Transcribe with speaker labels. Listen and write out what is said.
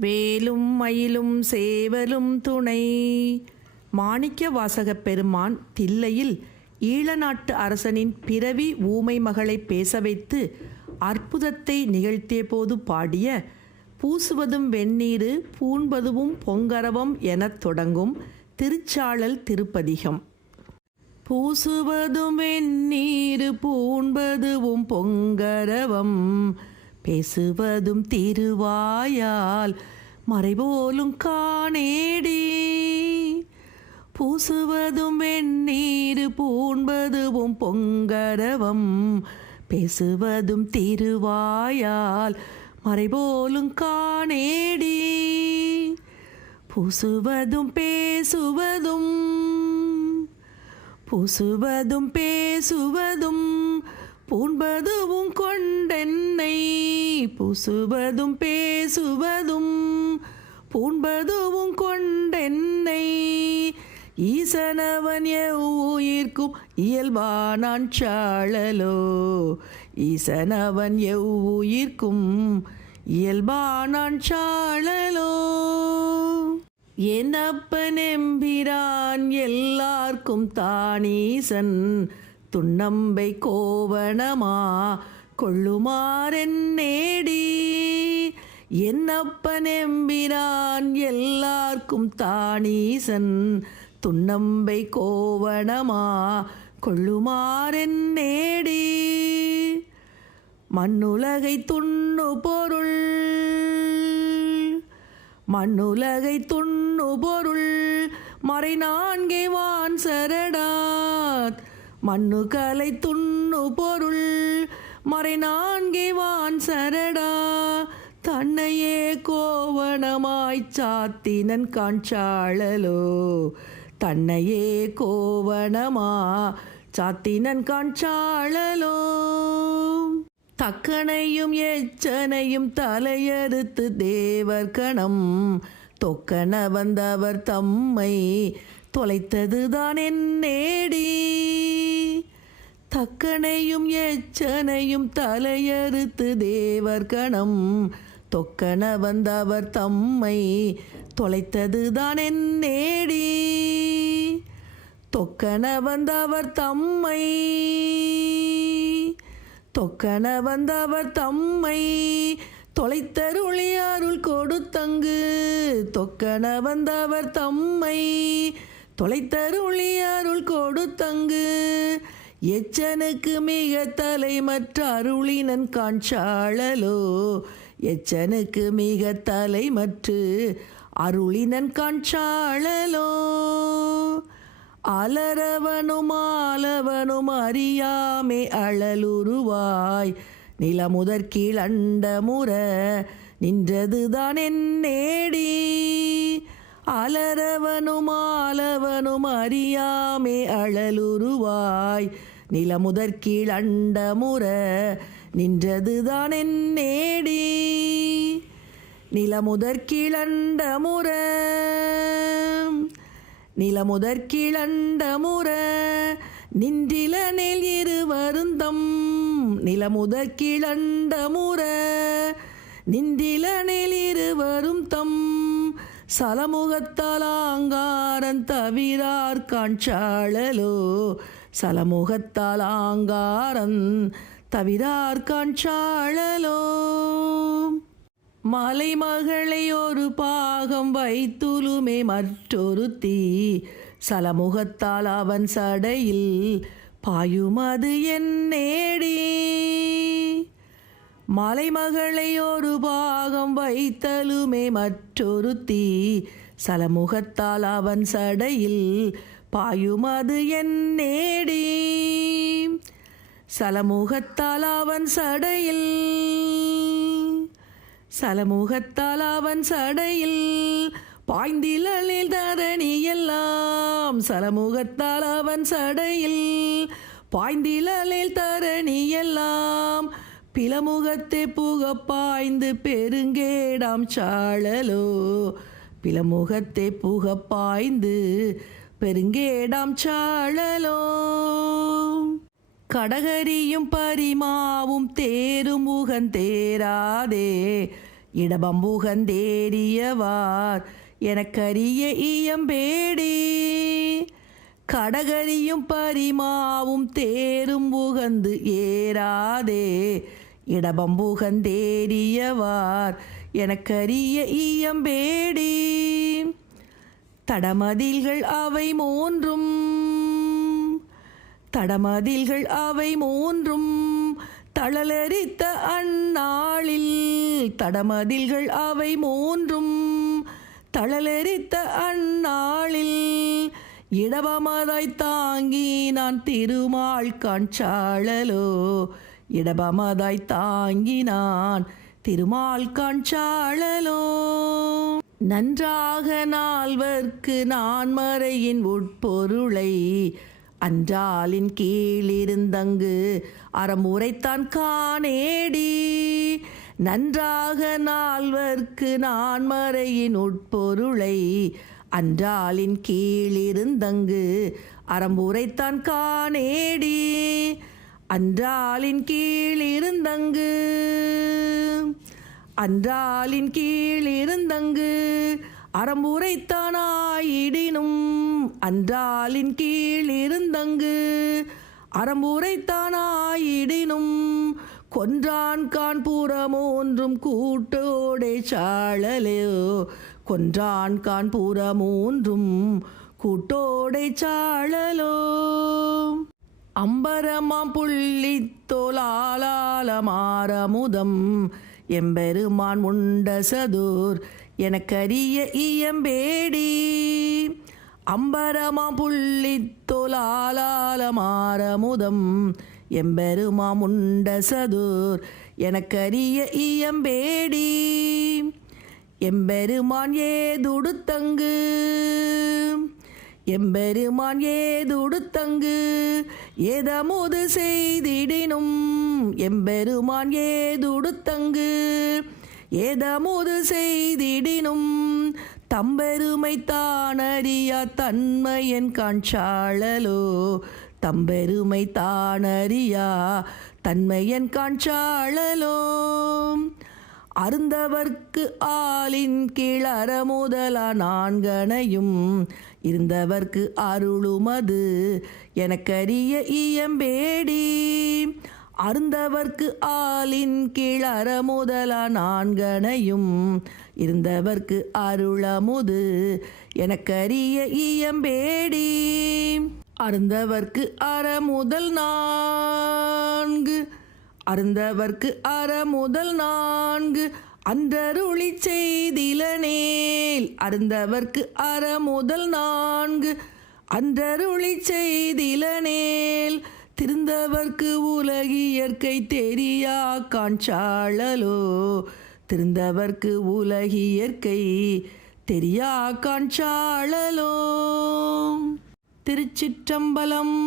Speaker 1: வேலும் மயிலும் சேவலும் துணை. மாணிக்க வாசகப் பெருமான் தில்லையில் ஈழநாட்டு அரசனின் பிறவி ஊமை மகளை பேச வைத்து அற்புதத்தை நிகழ்த்திய போது பாடிய பூசுவதும் வெந்நீரு பூண்பதுவும் பொங்கரவம் எனத் தொடங்கும் திருச்சாளல் திருப்பதிகம். பூசுவதும் வெந்நீரு பூண்பதுவும் பொங்கரவம் பேசுவதும் திருவாயால் மறைபோலும் காணேடி. பூசுவதும் வெந்நீர் பூண்பதுவும் பொங்கரவம் பேசுவதும் திருவாயால் மறைபோலும் காணேடி. பூசுவதும் பேசுவதும் பூசுவதும் பேசுவதும் பூண்பதுவும் கொண்டென்னை பூசுவதும் பேசுவதும் பூண்பதுவும் கொண்டென்னை. ஈசனவன் எவ்வுயிர்க்கும் இயல்பானான் சாழலோ ஈசனவன் எவ்வுயிர்க்கும் இயல்பானான் சாழலோ என்னப்பன் எம்பிரான் எல்லார்க்கும் தானீசன் துண்ணம்பை கோவணமா கொள்ளுமாறென்னேடி என்னப்பன் எம்பிரான் எல்லார்க்கும் தானீசன் துண்ணம்பை கோவணமா கொள்ளுமாறென்னேடி மண்ணுலகை துண்ணு பொருள். மண்ணுலகை துண்ணு பொருள். மறை நான்கே வான் சரட மண்ணு கலை துண்ணு பொருள். மறை நான்கே வான் சரடா. தன்னையே கோவணமாய் சாத்தினன் காஞ்சாளலோ தன்னையே கோவணமா சாத்தினன் காஞ்சாளலோ தக்கனையும் எச்சனையும் தலையறுத்து தேவர் கணம். தொக்கன வந்தவர் தம்மை தொலைத்ததுதான் என் நேடி. தக்கனையும் எச்சனையும் தலையறுத்து தேவர் கணம். தொக்கன வந்தவர் தம்மை தொலைத்ததுதான் என் நேடி. தொக்கன வந்தவர் தம்மை தொக்கன வந்தவர் தம்மை தொலைத்தருளி அருள் கொடுத்தங்கு. தொக்கன வந்தவர் தம்மை தொலைத்தருளி அருள் கொடுத்தங்கு. எச்சனுக்கு மிக தலைமற்ற அருளினன் காஞ்சாழலோ எச்சனுக்கு மிக தலைமற்று அருளினன் காஞ்சாழலோ அலரவனும் ஆலவனும் அறியாமே அழலுருவாய். நிலமுதற் கீழ் அண்டமுற நின்றதுதான் என் நேடி அலரவனும் ஆலவனும் அறியாமே அழலுருவாய். நிலமுதற் கீழ் அண்டமுற நின்றதுதான் என் நேடி. நிலமுதற் கீழண்டமுற நிலமுதற் கீழண்டமுற நின்றில நெல் இருவருந்தம். நிலமுதற் கீழண்டமுற நின்றில நெல் இருவரும் தம் சலமுகத்தாலாங்காரன் தவிரார் காஞ்சாழலோ சலமுகத்தாலாங்காரன் தவிரார் காஞ்சாழலோ மலைமகளை ஒரு பாகம் வைத்துலுமே மற்றொரு தீ சலமுகத்தால் அவன் சடையில் பாயுமது என் நேடி. மலைமகளை ஒரு பாகம் வைத்தலுமே மற்றொரு தீ சலமுகத்தால் அவன் சடையில் பாயுமது என் நேடி. சலமுகத்தால் அவன் சடையில். சலமுகத்தால் அவன் சடையில். பாய்ந்திலில் தரணி எல்லாம் சலமுகத்தால் அவன் சடையில். பாய்ந்திலில் தரணி எல்லாம் பிலமுகத்தை புக பாய்ந்து பெருங்கேடாம் சாழலோ. பிலமுகத்தை புக பாய்ந்து பெருங்கேடாம் சாழலோ கடகரியும் பரிமாவும் தேரும் உகந்தேராதே இடபம் உகந்தேரியவார் எனக்கரிய இயம்பேடி. கடகரியும் பரிமாவும் தேரும் உகந்து ஏறாதே. இடபம்புகந்தேறியவார் எனக்கரிய இயம்பேடி. தடமதில்கள் அவை மூன்றும். தடமதில்கள் அவை மூன்றும். தளலரித்த அந்நாளில் தடமதில்கள் அவை மூன்றும். தளலரித்த அந்நாளில் இடபமதாய் தாங்கி நான் திருமால் காஞ்சாழலோ இடபமதாய் தாங்கி நான் திருமால் காஞ்சாழலோ நன்றாக நால்வர்க்கு நான் மறையின் உட்பொருளை. அன்றாலின் கீழிருந்தங்கு அறம் உரைத்தான் காணேடி. நன்றாக நால்வர்க்கு நான் மறையின் உட்பொருளை. அன்றாலின் கீழிருந்தங்கு அறம் உரைத்தான் காணேடி. அன்றாலின் கீழிருந்தங்கு அன்றாலின் கீழ் இருந்தங்கு அறம்புரைத்தானாயிடினும் அன்றாலின் கீழ் இருந்தங்கு அறம்புரைத்தானாயிடினும் கொன்றான் கான்புறமோன்றும் கூட்டோடே சாழலையோ கொன்றான் கான்புறமோன்றும் கூட்டோடை சாழலோ. அம்பரமாம் புள்ளி தோலாலாலமாரமுதம் எம்பெருமான் உண்ட சதுர் எனக்கரிய இயம்பேடி. அம்பரமா புள்ளி தோலாலாலமாரமுதம் எம்பெருமா உண்ட சதுர் எனக்கரிய இயம்பேடி. எம்பெருமான் ஏதுடுத்தங்கு? எம்பெருமான் ஏதுடுத்தங்கு ஏதமுது செய்திடினும் எம்பெருமான் ஏதுடுத்தங்கு ஏதமுது செய்திடினும் தம்பெருமை தானறியா தன்மையன் காஞ்சாழலோ தம்பெருமை தானறியா தன்மையன் காஞ்சாழலோ அருந்தவர்க்கு ஆளின் கீழ் அறமுதலா நான்கனையும் இருந்தவர்க்கு அருளுமது. எனக்கரிய இயம்பேடி அருந்தவர்க்கு ஆளின் கீழற முதல நான்கனையும் இருந்தவர்க்கு அருளமுது. எனக்கரிய இயம்பேடி அருந்தவர்க்கு அற முதல் நான்கு. அருந்தவர்க்கு அற முதல் நான்கு. அன்றருளி செய்திலனேல் அருந்தவர்க்கு அற முதல் நான்கு. அன்றருளி செய்திலனேல் திருந்தவர்க்கு உலகியற்கை தெரியா காஞ்சாளலோ திருந்தவர்க்கு உலகியற்கை தெரியா காஞ்சாளலோ திருச்சிற்றம்பலம்